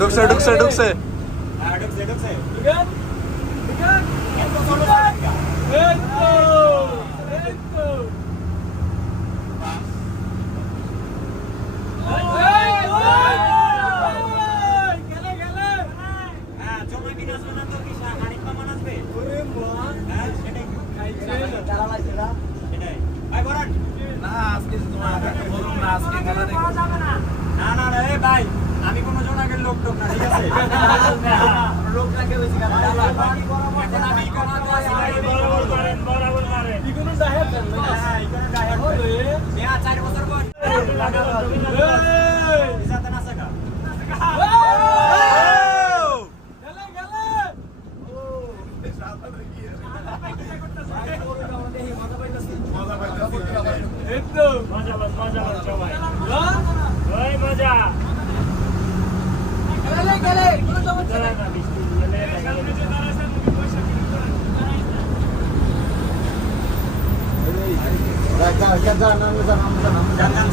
ঢুকছে ঢুকছে ঢুকছে ভাই আমি কোনো জনাগের লোক টোক না, ঠিক আছে? এখন আমি ইকোনমিতে আছি, ভাই, বরাবর মারেন। ইকোনমি সাহেব দেন না, ইকোনমি সাহেব দেন। মেয়া 4 বছর পর ইজাতে না সাকা Jangan